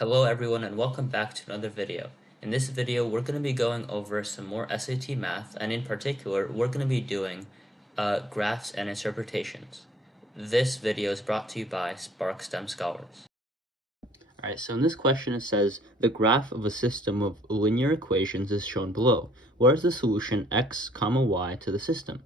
Hello everyone and welcome back to another video. In this video we're going to be going over some more SAT math, and in particular we're going to be doing graphs and interpretations. This video is brought to you by Spark STEM Scholars. Alright, so in this question it says the graph of a system of linear equations is shown below. Where is the solution x comma y to the system?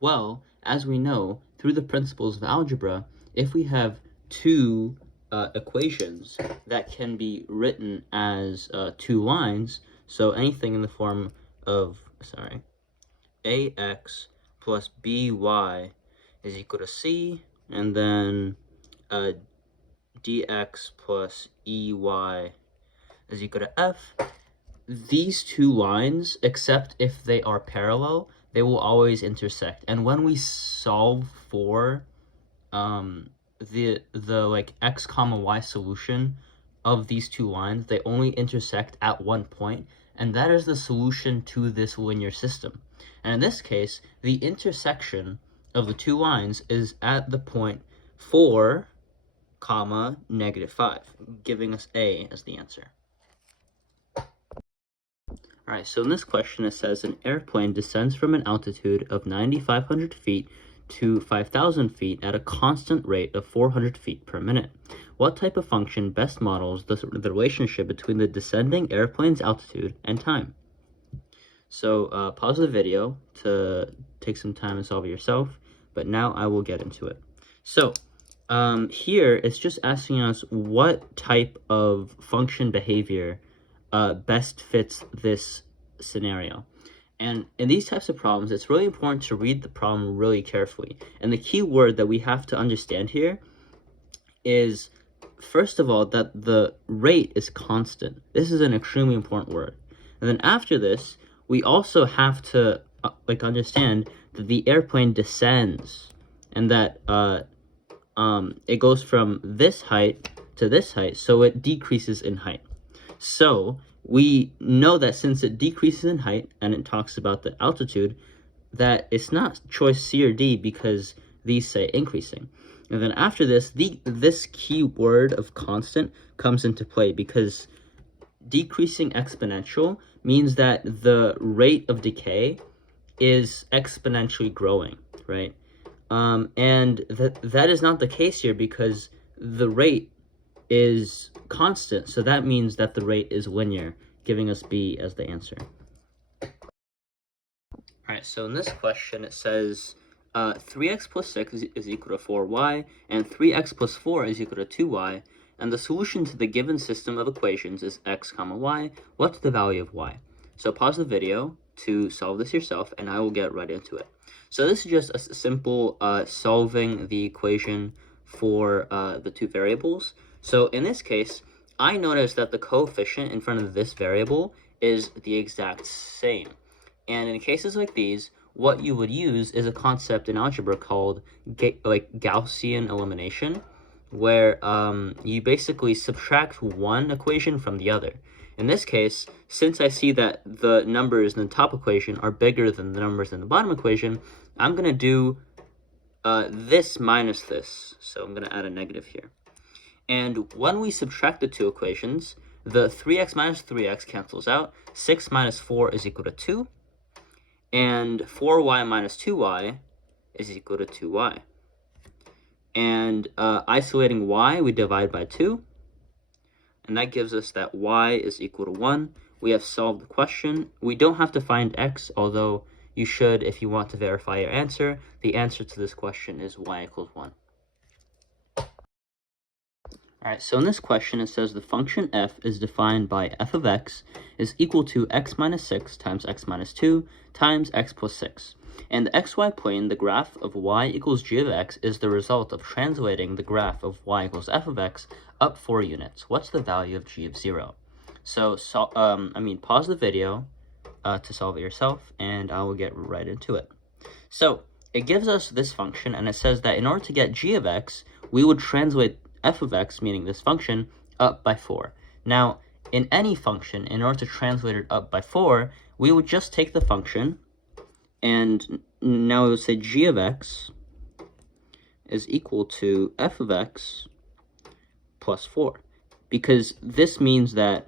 Well, as we know, through the principles of algebra, if we have two equations that can be written as two lines, so anything in the form of, ax plus by is equal to c, and then dx plus ey is equal to f. These two lines, except if they are parallel, they will always intersect. And when we solve for the like x comma y solution of these two lines, they only intersect at one point, and that is the solution to this linear system. And in this case, the intersection of the two lines is at the point 4, comma, -5, giving us A as the answer. Alright, so in this question it says an airplane descends from an altitude of 9,500 feet to 5,000 feet at a constant rate of 400 feet per minute. What type of function best models the relationship between the descending airplane's altitude and time? So pause the video to take some time and solve it yourself, but now I will get into it. So here it's just asking us what type of function behavior best fits this scenario. And in these types of problems, it's really important to read the problem really carefully. And the key word that we have to understand here is, first of all, that the rate is constant. This is an extremely important word. And then after this, we also have to understand that the airplane descends, and that it goes from this height to this height, so it decreases in height. So we know that since it decreases in height and it talks about the altitude, that it's not choice C or D because these say increasing. And then after this, this key word of constant comes into play because decreasing exponential means that the rate of decay is exponentially growing, right? And that is not the case here because the rate is constant, so that means that the rate is linear, giving us B as the answer. Alright, so in this question it says 3x plus 6 is equal to 4y, and 3x plus 4 is equal to 2y, and the solution to the given system of equations is x comma y. What's the value of y? So pause the video to solve this yourself, and I will get right into it. So this is just a simple solving the equation for the two variables. So in this case, I notice that the coefficient in front of this variable is the exact same. And in cases like these, what you would use is a concept in algebra called Gaussian elimination, where you basically subtract one equation from the other. In this case, since I see that the numbers in the top equation are bigger than the numbers in the bottom equation, I'm going to do this minus this. So I'm going to add a negative here. And when we subtract the two equations, the 3x minus 3x cancels out. 6 minus 4 is equal to 2. And 4y minus 2y is equal to 2y. And isolating y, we divide by 2. And that gives us that y is equal to 1. We have solved the question. We don't have to find x, although you should if you want to verify your answer. The answer to this question is y equals 1. Alright, so in this question it says the function f is defined by f of x is equal to x minus 6 times x minus 2 times x plus 6. And the xy plane, the graph of y equals g of x, is the result of translating the graph of y equals f of x up 4 units. What's the value of g of 0? So pause the video to solve it yourself, and I will get right into it. So it gives us this function, and it says that in order to get g of x, we would translate f of x, meaning this function, up by 4. Now, in any function, in order to translate it up by 4, we would just take the function, and now we would say g of x is equal to f of x plus 4. because this means that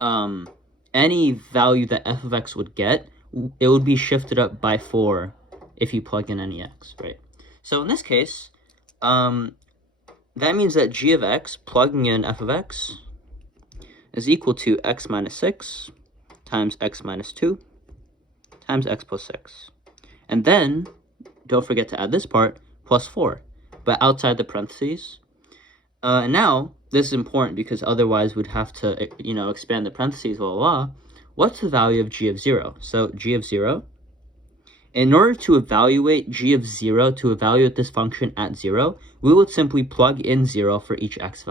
any value that f of x would get, it would be shifted up by 4 if you plug in any x, right? So in this case, that means that g of x plugging in f of x is equal to x minus 6 times x minus 2 times x plus 6. And then, don't forget to add this part, plus 4, but outside the parentheses. And now, this is important because otherwise we'd have to, expand the parentheses, blah, blah, blah. What's the value of g of 0? So g of 0, in order to evaluate g of 0, to evaluate this function at 0, we would simply plug in 0 for each x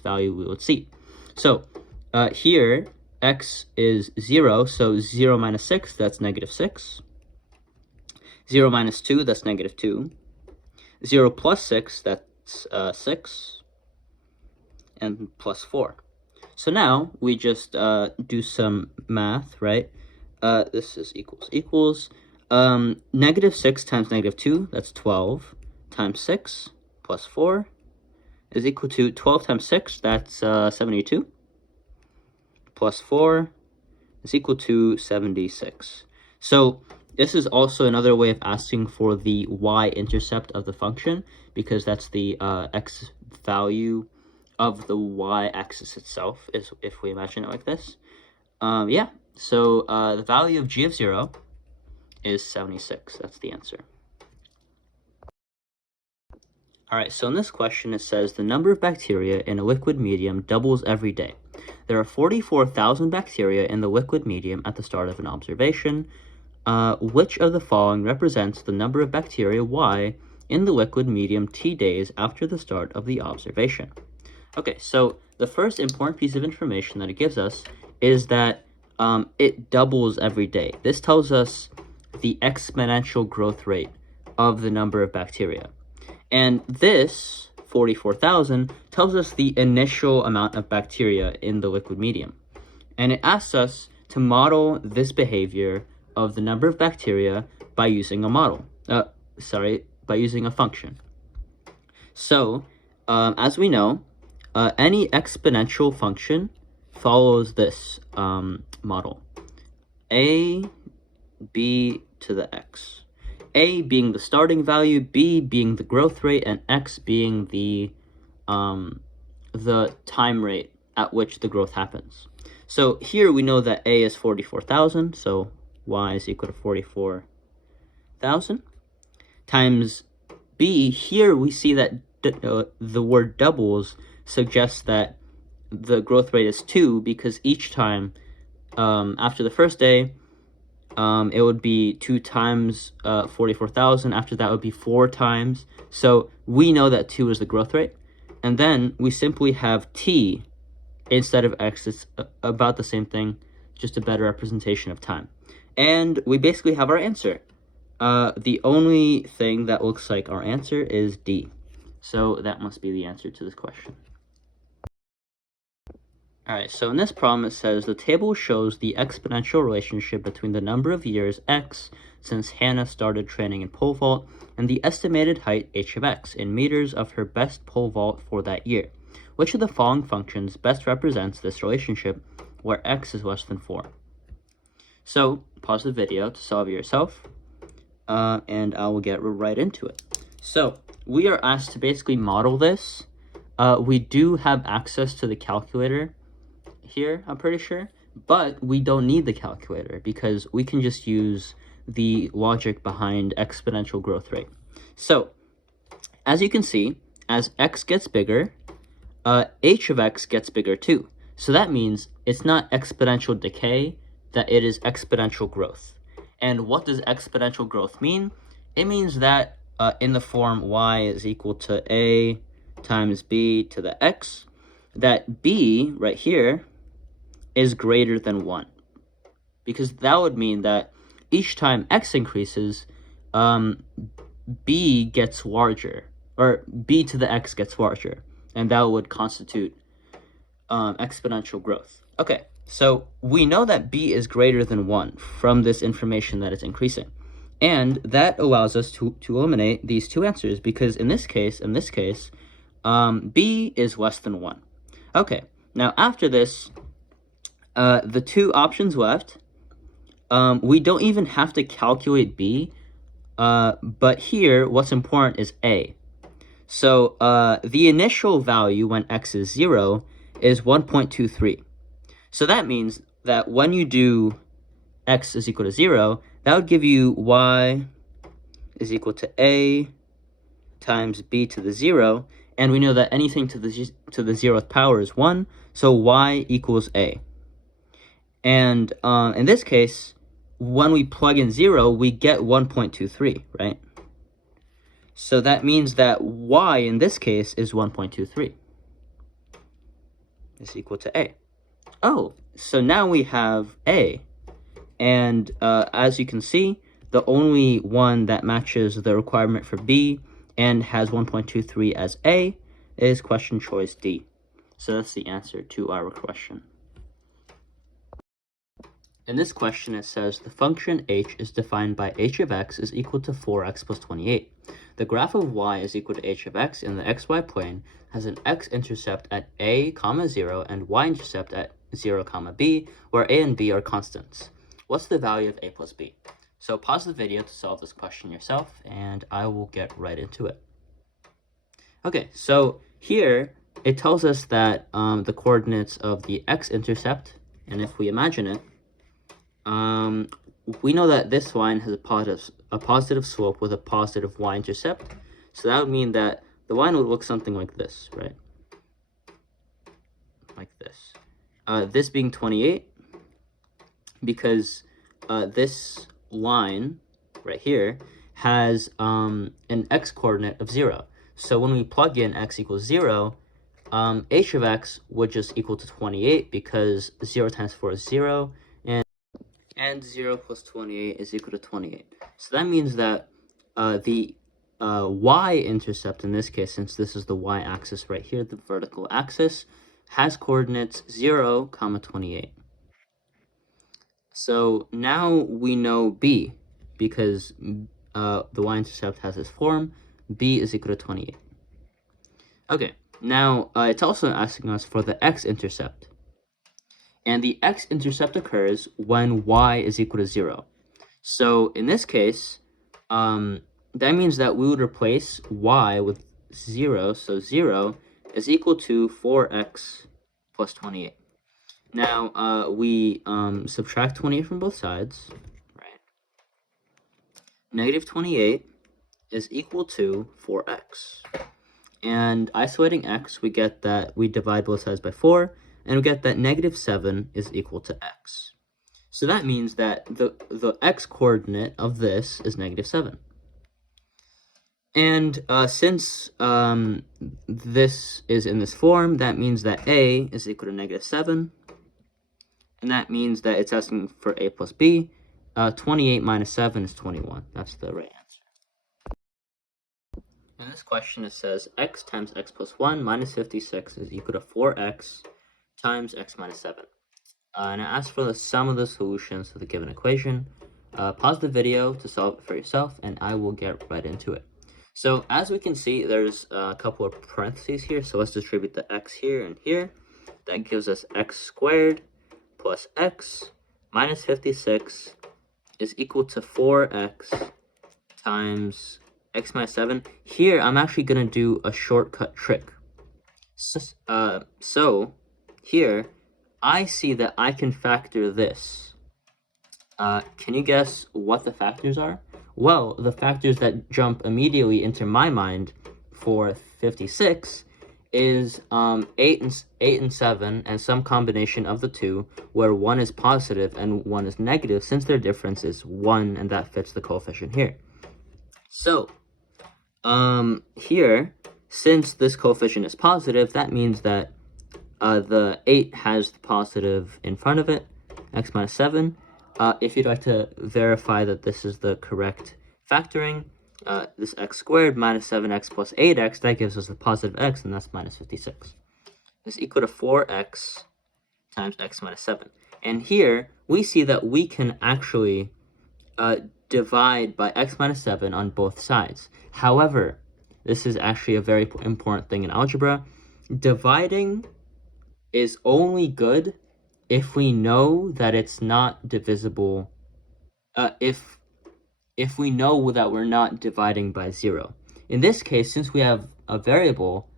value we would see. So here, x is 0, so 0 minus 6, that's negative 6. 0 minus 2, that's negative 2. 0 plus 6, that's 6. And plus 4. So now we just do some math, right? This is equals. Negative 6 times negative 2, that's 12, times 6 plus 4 is equal to 12 times 6, that's 72, plus 4 is equal to 76. So this is also another way of asking for the y-intercept of the function, because that's the x value of the y-axis itself, is if we imagine it like this. Yeah, so the value of g of 0 is 76. That's the answer. All right, so in this question, it says the number of bacteria in a liquid medium doubles every day. There are 44,000 bacteria in the liquid medium at the start of an observation. Which of the following represents the number of bacteria Y in the liquid medium T days after the start of the observation? Okay, so the first important piece of information that it gives us is that it doubles every day. This tells us the exponential growth rate of the number of bacteria. And this, 44,000, tells us the initial amount of bacteria in the liquid medium. And it asks us to model this behavior of the number of bacteria by using a model. By using a function. So, as we know, any exponential function follows this model. A, b to the x. A being the starting value, b being the growth rate, and x being the time rate at which the growth happens. So here we know that a is 44,000, so y is equal to 44,000 times b. Here we see that the word doubles suggests that the growth rate is 2, because each time after the first day, it would be 2 times 44,000. After that would be 4 times. So we know that 2 is the growth rate. And then we simply have t instead of x. It's about the same thing, just a better representation of time. And we basically have our answer. The only thing that looks like our answer is D. So that must be the answer to this question. All right, so in this problem, it says the table shows the exponential relationship between the number of years x since Hannah started training in pole vault and the estimated height h of x in meters of her best pole vault for that year. Which of the following functions best represents this relationship where x is less than 4? So pause the video to solve it yourself, and I will get right into it. So we are asked to basically model this. We do have access to the calculator here, I'm pretty sure, but we don't need the calculator because we can just use the logic behind exponential growth rate. So as you can see, as x gets bigger, h of x gets bigger too. So that means it's not exponential decay, that it is exponential growth. And what does exponential growth mean? It means that in the form y is equal to a times b to the x, that b right here is greater than 1. Because that would mean that each time x increases, b gets larger, or b to the x gets larger, and that would constitute exponential growth. Okay, so we know that b is greater than 1 from this information that it's increasing. And that allows us to eliminate these two answers, because in this case, b is less than 1. Okay, now after this, the two options left, we don't even have to calculate b, but here what's important is a. So the initial value when x is 0 is 1.23. So that means that when you do x is equal to 0, that would give you y is equal to a times b to the 0, and we know that anything to the 0th power is 1, so y equals a. And in this case, when we plug in 0, we get 1.23, right? So that means that y in this case is 1.23. Is equal to a. Oh, so now we have a. And as you can see, the only one that matches the requirement for b and has 1.23 as a is question choice D. So that's the answer to our question. In this question, it says the function h is defined by h of x is equal to 4x plus 28. The graph of y is equal to h of x in the xy plane has an x-intercept at a, 0 and y-intercept at 0, b, where a and b are constants. What's the value of a plus b? So pause the video to solve this question yourself, and I will get right into it. Okay, so here it tells us that the coordinates of the x-intercept, and if we imagine it, we know that this line has a positive slope with a positive y-intercept. So that would mean that the line would look something like this, right? Like this. This being 28, because this line right here has an x-coordinate of 0. So when we plug in x equals 0, h of x would just equal to 28 because 0 times 4 is 0, and 0 plus 28 is equal to 28. So that means that the y-intercept in this case, since this is the y-axis right here, the vertical axis, has coordinates 0, 28. So now we know b, because the y-intercept has this form, b is equal to 28. Okay, now it's also asking us for the x-intercept. And the x-intercept occurs when y is equal to 0. So in this case, that means that we would replace y with 0. So 0 is equal to 4x plus 28. Now, we subtract 28 from both sides, right? Negative 28 is equal to 4x. And isolating x, we get that we divide both sides by 4, and we get that negative 7 is equal to x. So that means that the x-coordinate of this is negative 7. And since this is in this form, that means that a is equal to negative 7. And that means that it's asking for a plus b. 28 minus 7 is 21. That's the right answer. In this question, it says x times x plus 1 minus 56 is equal to 4x times x minus 7. And it asks for the sum of the solutions to the given equation. Pause the video to solve it for yourself, and I will get right into it. So as we can see, there's a couple of parentheses here. So let's distribute the x here and here. That gives us x squared plus x minus 56 is equal to 4x times x minus 7. Here, I'm actually going to do a shortcut trick. So here, I see that I can factor this. Can you guess what the factors are? Well, the factors that jump immediately into my mind for 56 is 8 and 7 and some combination of the two where one is positive and one is negative, since their difference is 1 and that fits the coefficient here. So here, since this coefficient is positive, that means that the 8 has the positive in front of it, x minus 7. If you'd like to verify that this is the correct factoring, this x squared minus 7x plus 8x, that gives us a positive x, and that's minus 56. This is equal to 4x times x minus 7. And here, we see that we can actually divide by x minus 7 on both sides. However, this is actually a very important thing in algebra. Dividing is only good if we know that it's not divisible, if we know that we're not dividing by 0. In this case, since we have a variable,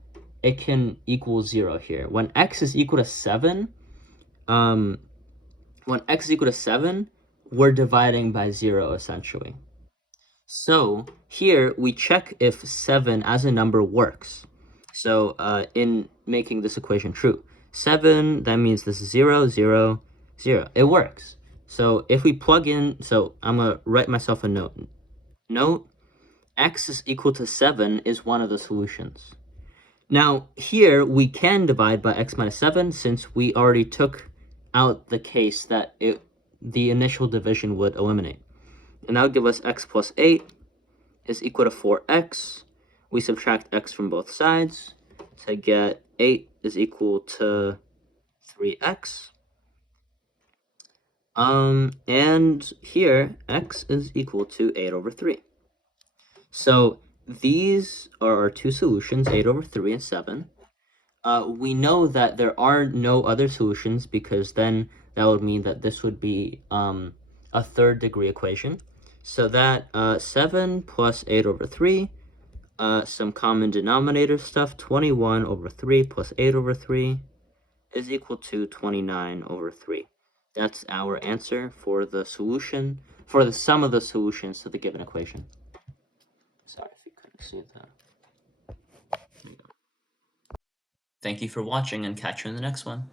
it can equal 0 here. When x is equal to 7, we're dividing by 0 essentially. So here we check if 7 as a number works. So in making this equation true, 7, that means this is 0, 0, 0. It works. So if we plug in, so I'm going to write myself a note. Note, x is equal to 7 is one of the solutions. Now here we can divide by x minus 7 since we already took out the case that the initial division would eliminate. And that would give us x plus 8 is equal to 4x. We subtract x from both sides to get 8 is equal to 3x. And here, x is equal to 8 over 3. So these are our two solutions, 8 over 3 and 7. We know that there are no other solutions because then that would mean that this would be a third degree equation. So that 7 plus 8 over 3, some common denominator stuff, 21 over 3 plus 8 over 3 is equal to 29 over 3. That's our answer for the solution, for the sum of the solutions to the given equation. Sorry if you couldn't see that. Thank you for watching and catch you in the next one.